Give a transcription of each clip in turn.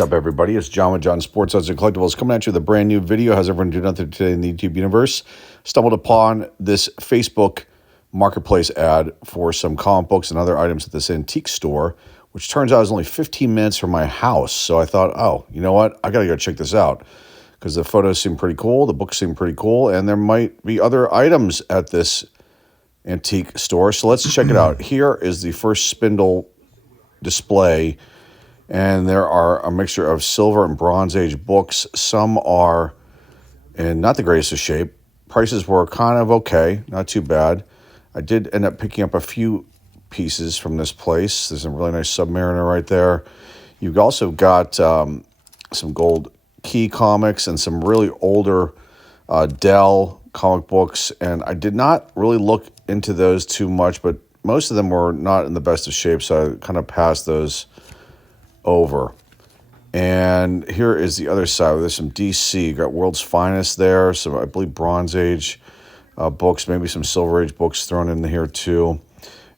What's up, everybody? It's John with John Sports Odds and Collectibles coming at you with a brand new video. How's everyone doing out there today in the YouTube universe? Stumbled upon this Facebook marketplace ad for some comic books and other items at this antique store, which turns out is only 15 minutes from my house. So I thought, oh, you know what? I got to go check this out because the photos seem pretty cool, the books seem pretty cool, and there might be other items at this antique store. So let's check it out. Here is the first spindle display. And there are a mixture of silver and Bronze Age books. Some are in not the greatest of shape. Prices were kind of okay, not too bad. I did end up picking up a few pieces from this place. There's a really nice Submariner right there. You've also got some Gold Key comics and some really older Dell comic books. And I did not really look into those too much, but most of them were not in the best of shape, so I kind of passed those over. And here is the other side. There's some DC. You got World's Finest there, some, I believe, Bronze Age books, maybe some Silver Age books thrown in here too.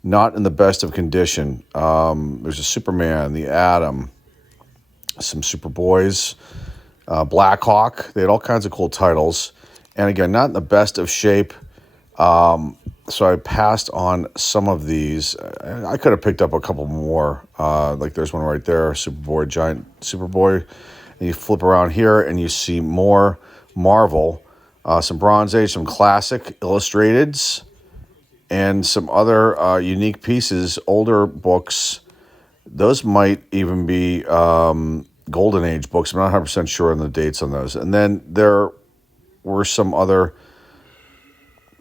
Not in the best of condition. There's a Superman, the Atom, some Superboys, Blackhawk. They had all kinds of cool titles. And again, not in the best of shape. So I passed on some of these. I could have picked up a couple more. Like there's one right there, Superboy, Giant Superboy. And you flip around here and you see more Marvel, some Bronze Age, some classic illustrateds, and some other unique pieces, older books. Those might even be Golden Age books. I'm not 100% sure on the dates on those. And then there were some other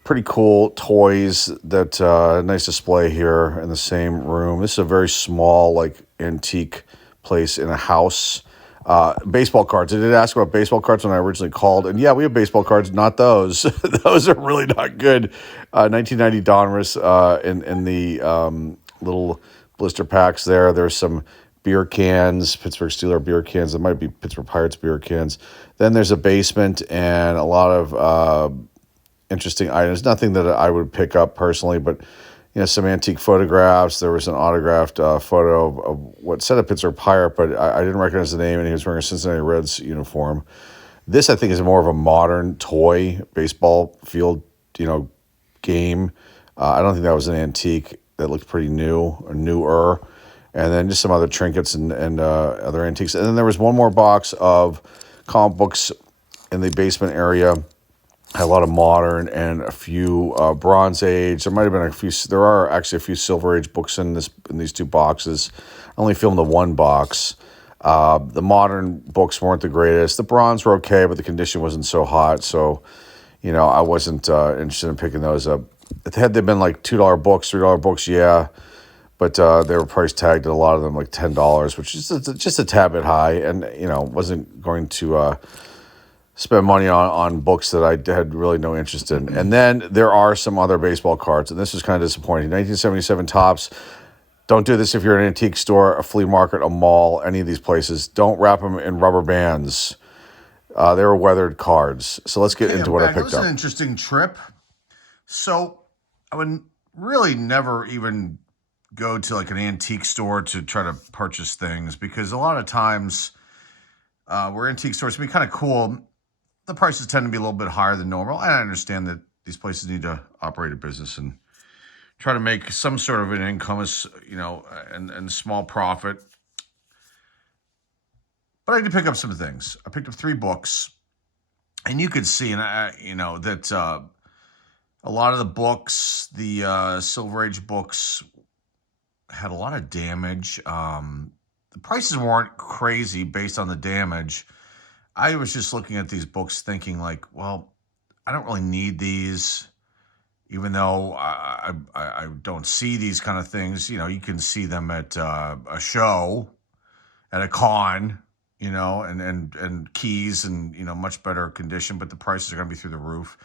pretty cool toys that nice display here in the same room. This is a very small, like, antique place in a house. Baseball cards. I did ask about baseball cards when I originally called, and yeah, we have baseball cards, not those. Those are really not good. 1990 Donruss in the little blister packs there. There's some beer cans, Pittsburgh Steelers beer cans. There might be Pittsburgh Pirates beer cans. Then there's a basement and a lot of interesting items. Nothing that I would pick up personally, but some antique photographs. There was an autographed photo of what said a Pittsburgh Pirate, but I didn't recognize the name, and he was wearing a Cincinnati Reds uniform. This, I think, is more of a modern toy baseball field, game. I don't think that was an antique. That looked pretty new or newer. And then just some other trinkets and other antiques. And then there was one more box of comic books in the basement area. Had a lot of modern and a few Bronze Age. There might have been a few. There are actually a few Silver Age books in these two boxes. I only filmed the one box. The modern books weren't the greatest. The bronze were okay, but the condition wasn't so hot. So, I wasn't interested in picking those up. Had they been like $2 books, $3 books, yeah, but they were price tagged at a lot of them like $10, which is just a tad bit high, and wasn't going to spend money on books that I had really no interest in. And then there are some other baseball cards, and this was kind of disappointing. 1977 Topps. Don't do this if you're in an antique store, a flea market, a mall, any of these places. Don't wrap them in rubber bands. They were weathered cards. So let's get into what I picked up. It was an interesting trip. So I would really never even go to like an antique store to try to purchase things, because a lot of times where antique stores can be kind of cool, the prices tend to be a little bit higher than normal. And I understand that these places need to operate a business and try to make some sort of an income, and small profit. But I did pick up some things. I picked up 3 books, and you could see, that a lot of the books, the Silver Age books, had a lot of damage. The prices weren't crazy based on the damage. I was just looking at these books thinking like, well, I don't really need these, even though I don't see these kind of things. You can see them at a show, at a con, and keys and, much better condition, but the prices are going to be through the roof.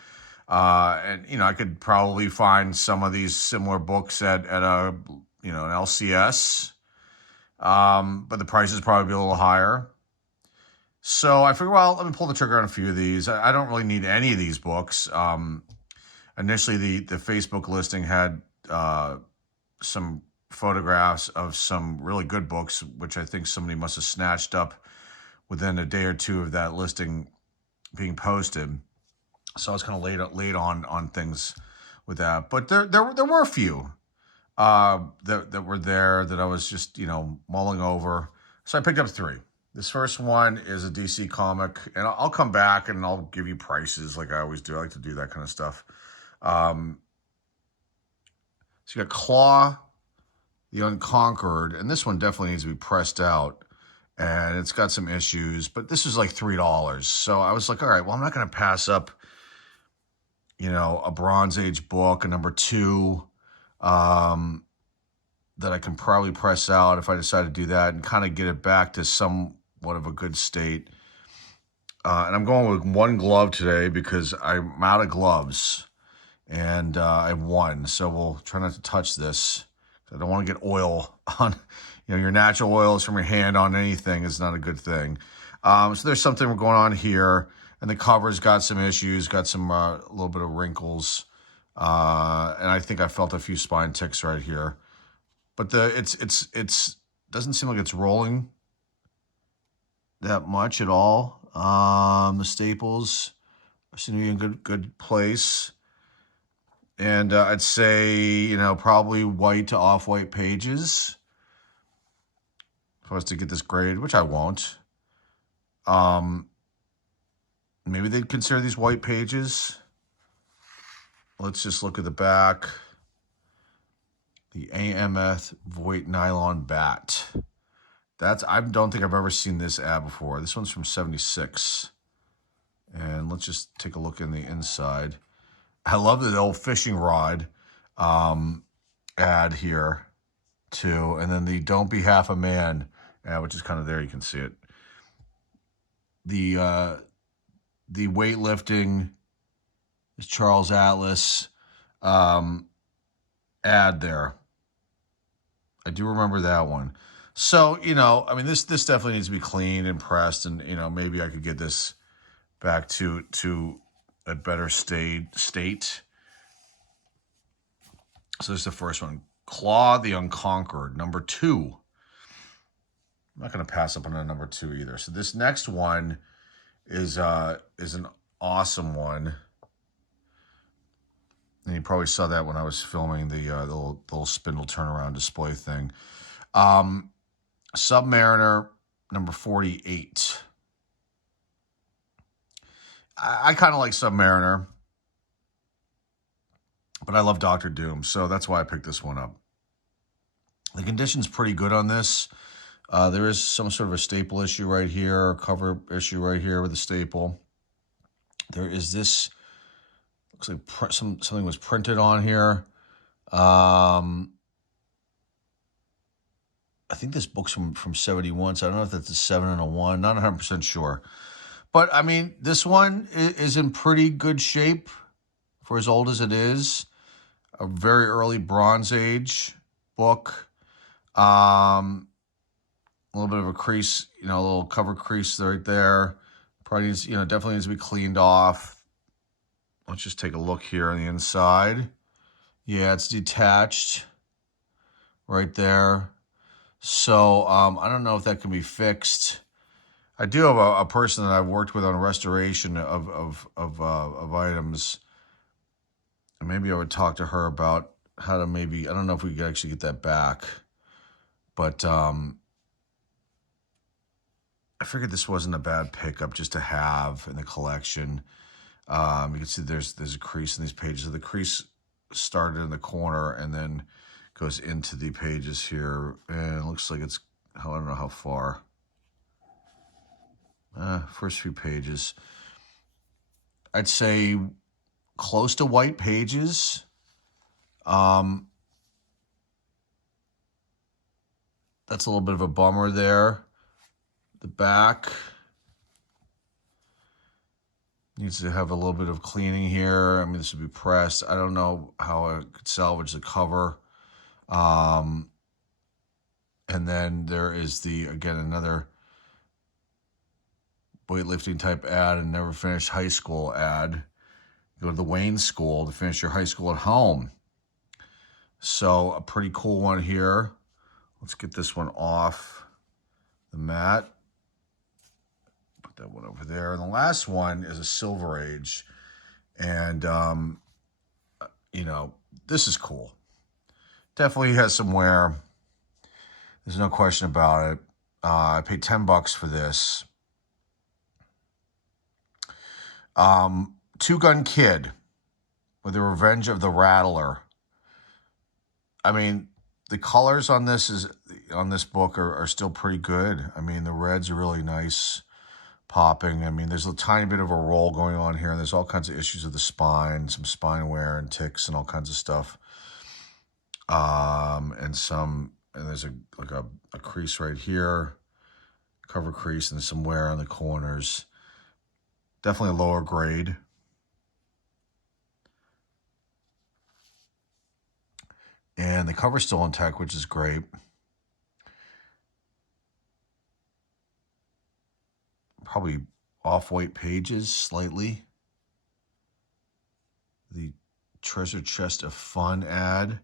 And I could probably find some of these similar books at a, an LCS, but the price is probably a little higher. So I figured, well, let me pull the trigger on a few of these. I don't really need any of these books. Initially, the Facebook listing had some photographs of some really good books, which I think somebody must have snatched up within a day or two of that listing being posted. So I was kind of late on things with that. But there were a few that were there that I was just, mulling over. So I picked up 3. This first one is a DC comic, and I'll come back and I'll give you prices like I always do. I like to do that kind of stuff. So you got Claw, the Unconquered, and this one definitely needs to be pressed out, and it's got some issues, but this is like $3. So I was like, all right, well, I'm not going to pass up, a Bronze Age book, a number 2, that I can probably press out if I decide to do that and kind of get it back to somewhat of a good state. And I'm going with 1 glove today because I'm out of gloves, and I have 1. So we'll try not to touch this. I don't want to get oil on, your natural oils from your hand on anything is not a good thing. So there's something going on here, and the cover's got some issues, got some a little bit of wrinkles, and I think I felt a few spine ticks right here. But it's doesn't seem like it's rolling that much at all. The staples seem to be in good place. And I'd say, probably white to off-white pages. If I was to get this graded, which I won't. Maybe they'd consider these white pages. Let's just look at the back. The AMF Voight Nylon Bat. I don't think I've ever seen this ad before. This one's from 76. And let's just take a look in the inside. I love the old fishing rod ad here, too. And then the Don't Be Half a Man ad, which is kind of there. You can see it. The weightlifting is Charles Atlas ad there. I do remember that one. So, this definitely needs to be cleaned and pressed, and, maybe I could get this back to a better state. So this is the first one. Claw the Unconquered, number 2. I'm not going to pass up on a number 2 either. So this next one is an awesome one. And you probably saw that when I was filming the little spindle turnaround display thing. Submariner, number 48. I kind of like Submariner, but I love Dr. Doom, so that's why I picked this one up. The condition's pretty good on this. There is some sort of a staple issue right here, a cover issue right here with the staple. There is this, looks like something was printed on here. I think this book's from 71, so I don't know if that's a 7 and a 1. Not 100% sure. But, this one is in pretty good shape for as old as it is. A very early Bronze Age book. A little bit of a crease, a little cover crease right there. Probably needs, definitely needs to be cleaned off. Let's just take a look here on the inside. Yeah, it's detached right there. So I don't know if that can be fixed. I do have a person that I've worked with on restoration of items. And maybe I would talk to her about how to I don't know if we could actually get that back. But I figured this wasn't a bad pickup just to have in the collection. You can see there's a crease in these pages. So the crease started in the corner and then goes into the pages here. And it looks like it's, I don't know how far. First few pages. I'd say close to white pages. That's a little bit of a bummer there. The back needs to have a little bit of cleaning here. This would be pressed. I don't know how I could salvage the cover. And then there is another weightlifting type ad and never finished high school ad. Go to the Wayne School to finish your high school at home. So a pretty cool one here. Let's get this one off the mat. Put that one over there. And the last one is a Silver Age. And, you know, this is cool. Definitely has some wear. There's no question about it. I paid $10 for this. Two Gun Kid with the Revenge of the Rattler. I mean, the colors on this book are still pretty good. I mean, the reds are really nice, popping. I mean, there's a tiny bit of a roll going on here, and there's all kinds of issues of the spine, some spine wear and ticks and all kinds of stuff. And there's a crease right here, cover crease, and some wear on the corners. Definitely a lower grade. And the cover's still intact, which is great. Probably off-white pages slightly. The Treasure Chest of Fun ad.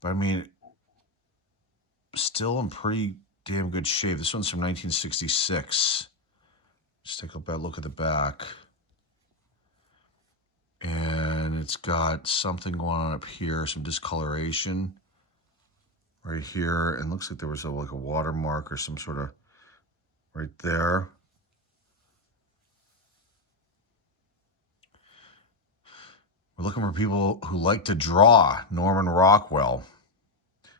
But I mean, still in pretty damn good shape. This one's from 1966. Just take a bad look at the back. And it's got something going on up here, some discoloration right here. And looks like there was like a watermark or some sort of right there. We're looking for people who like to draw. Norman Rockwell.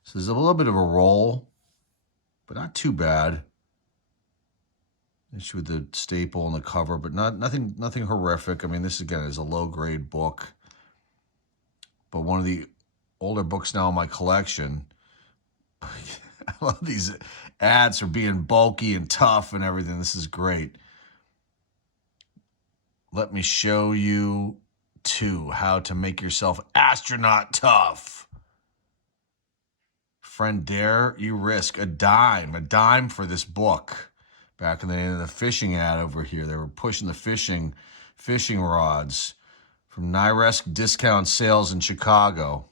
So there's a little bit of a roll, but not too bad. Issue with the staple and the cover, but nothing horrific. I mean, this again is a low-grade book, but one of the older books now in my collection. I love these ads for being bulky and tough and everything. This is great. Let me show you how to make yourself astronaut tough. Friend, dare you risk a dime for this book. Back in the fishing ad over here, they were pushing the fishing rods from Nyresk Discount Sales in Chicago.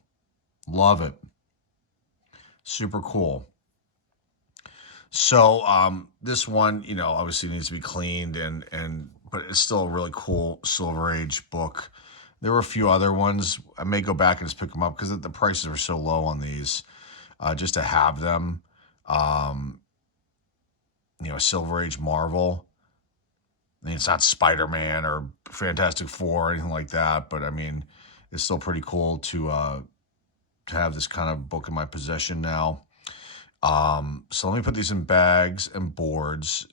Love it. Super cool. So this one, you know, obviously needs to be cleaned, but it's still a really cool Silver Age book. There were a few other ones. I may go back and just pick them up because the prices are so low on these, just to have them. You know, Silver Age Marvel. I mean, it's not Spider-Man or Fantastic Four or anything like that, but I mean, it's still pretty cool to have this kind of book in my possession now. So let me put these in bags and boards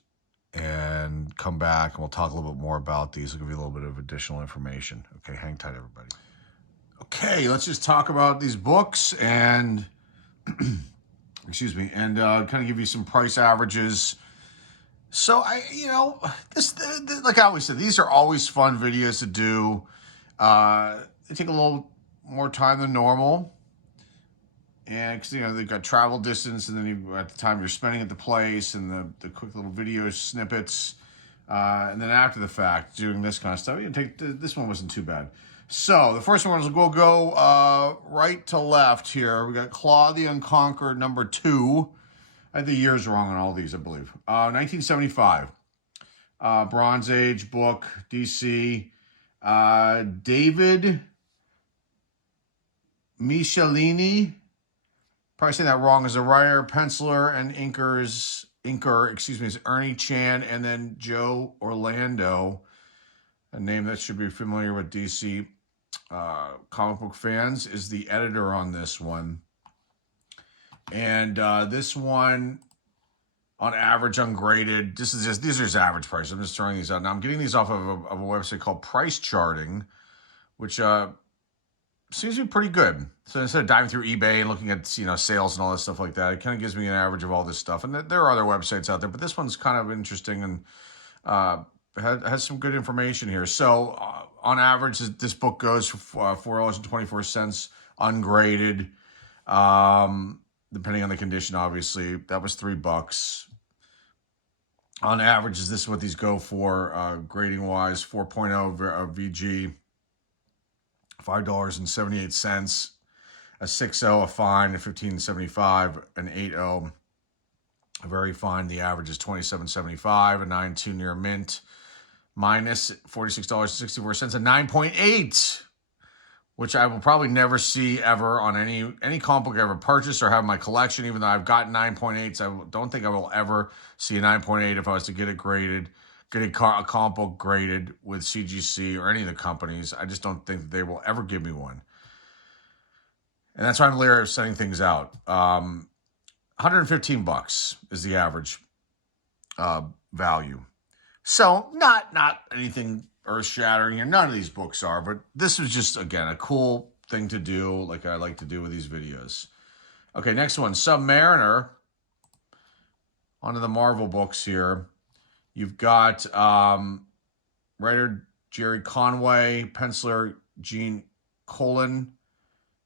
and come back, and we'll talk a little bit more about these. I'll give you a little bit of additional information. Okay, hang tight, everybody. Okay, let's just talk about these books and, excuse me, and kind of give you some price averages. So like I always said, these are always fun videos to do. They take a little more time than normal. And because, you know, they've got travel distance, and then at the time you're spending at the place, and the quick little video snippets, and then after the fact, doing this kind of stuff. This one wasn't too bad. So the first one is we'll go right to left here. We got Claw the Unconquered #2. I had the years wrong on all these, I believe. 1975. Bronze Age book, DC. David Michelini. Probably saying that wrong, as a writer, penciler, and inker is Ernie Chan, and then Joe Orlando, a name that should be familiar with DC comic book fans, is the editor on this one. And this one, on average, ungraded. These are just average prices. I'm just throwing these out. Now, I'm getting these off of a website called Price Charting, which seems to be pretty good. So instead of diving through eBay and looking at, you know, sales and all this stuff like that, it kind of gives me an average of all this stuff. And there are other websites out there, but this one's kind of interesting and has some good information here. So on average, this book goes for $4.24 ungraded, depending on the condition. Obviously, that was $3. On average, is this what these go for grading wise? 4.0 VG. $5.78, a 6.0 a fine, a 15.75, an 8.0 Very fine. The average is $27.75, a 9.2 near mint, minus $46.64, a 9.8, which I will probably never see ever on any comic book I ever purchased or have in my collection, even though I've got 9.8s. I don't think I will ever see a 9.8 if I was to get it graded, get a comic book graded with CGC or any of the companies. I just don't think that they will ever give me one. And that's why I'm leery of sending things out. $115 is the average value. So not anything earth-shattering, and none of these books are, but this was just, again, a cool thing to do, like I like to do with these videos. Okay, next one, Submariner. Onto the Marvel books here. You've got writer Jerry Conway, penciler Gene Colan,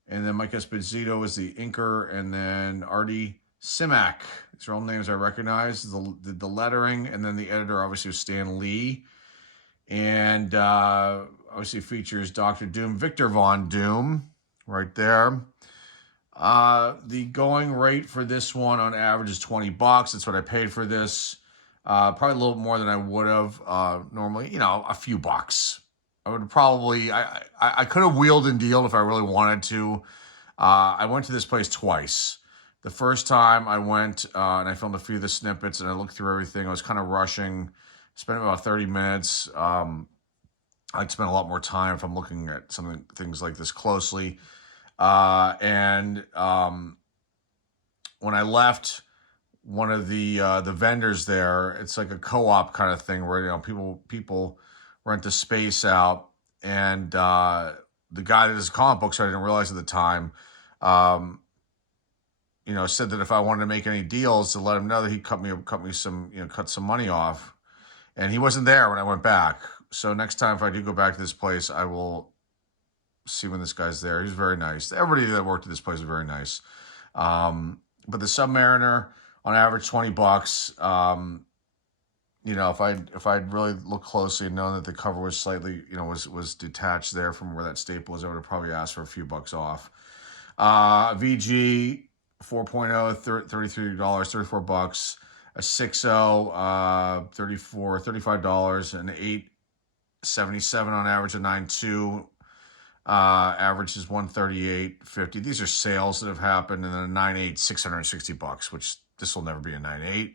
and then Mike Esposito is the inker, and then Artie Simak. These are all names I recognize. The lettering, and then the editor obviously was Stan Lee. And obviously features Dr. Doom, Victor Von Doom, right there. The going rate for this one on average is $20. That's what I paid for this. Probably a little more than I would have normally. A few bucks. I would probably, I could have wheeled and dealed if I really wanted to. I went to this place twice. The first time I went and I filmed a few of the snippets and I looked through everything. I was kind of rushing. Spent about 30 minutes. I'd spend a lot more time if I'm looking at things like this closely. And when I left, one of the vendors there, it's like a co-op kind of thing where people rent the space out, and the guy that does comic books, I didn't realize at the time, said that if I wanted to make any deals, to let him know that he cut some money off, and he wasn't there when I went back. So next time, if I do go back to this place, I will see when this guy's there. He's very nice. Everybody that worked at this place is very nice. But the Submariner, on average, $20. If I'd really looked closely and known that the cover was slightly, was detached there from where that staple is, I would have probably asked for a few bucks off. VG 4.0, $33, 34 bucks. A 6.0, $35, an 8.77 on average, a 9.2. Average is $138.50. These are sales that have happened, and then a 9.8, $660, which this will never be a 9.8.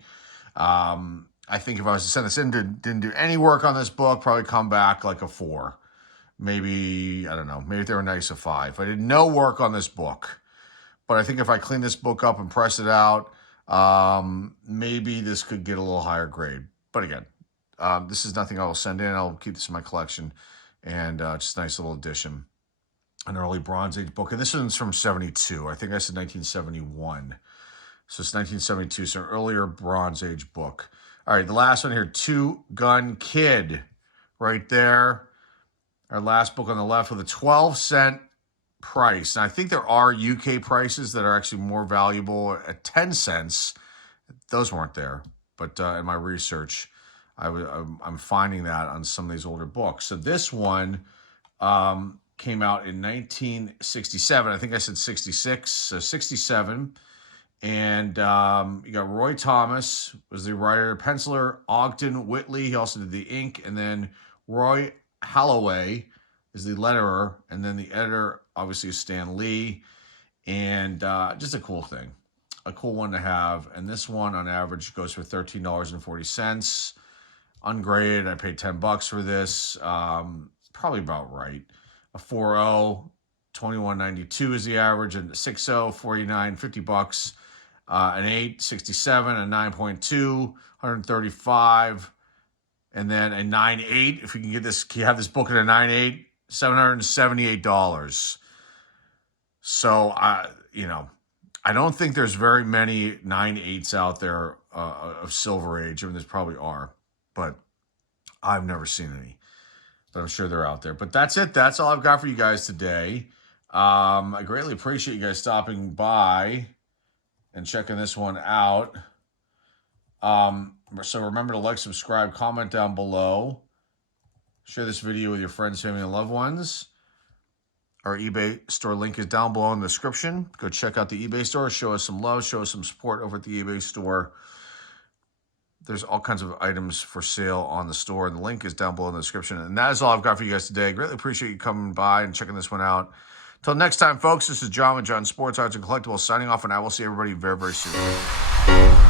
I think if I was to send this in, didn't do any work on this book, probably come back like a 4. Maybe, I don't know, maybe if they were nice, a 5. I did no work on this book. But I think if I clean this book up and press it out, maybe this could get a little higher grade. But again, this is nothing I will send in. I'll keep this in my collection. And just a nice little addition. An early Bronze Age book. And this one's from 72. I think I said 1971. So it's 1972. So an earlier Bronze Age book. All right, the last one here, Two Gun Kid. Right there. Our last book on the left with a 12-cent price. And I think there are UK prices that are actually more valuable at 10 cents. Those weren't there. But in my research, I'm finding that on some of these older books. So this one came out in 1967. I think I said 66. So 67. And you got Roy Thomas was the writer, penciler, Ogden Whitley. He also did the ink. And then Roy Holloway is the letterer. And then the editor, obviously, is Stan Lee. And just a cool thing. A cool one to have. And this one, on average, goes for $13.40. Ungraded, I paid $10 for this. Probably about right. A 4.0, $21.92 is the average. And a 6.0, $49.50. An 8.67, a 9.2, $135, and then a 9.8. If you can get this, you have this book at a 9.8, $778. So I don't think there's very many 9.8s out there of Silver Age. I mean, there's probably are, but I've never seen any. But I'm sure they're out there. But that's it. That's all I've got for you guys today. I greatly appreciate you guys stopping by and checking this one out. So remember to like, subscribe, comment down below. Share this video with your friends, family, and loved ones. Our eBay store link is down below in the description. Go check out the eBay store. Show us some love. Show us some support over at the eBay store. there's all kinds of items for sale on the store, and the link is down below in the description. And that is all I've got for you guys today. Greatly appreciate you coming by and checking this one out. Till next time, folks, this is John with John Sports Arts and Collectibles signing off, and I will see everybody very, very soon.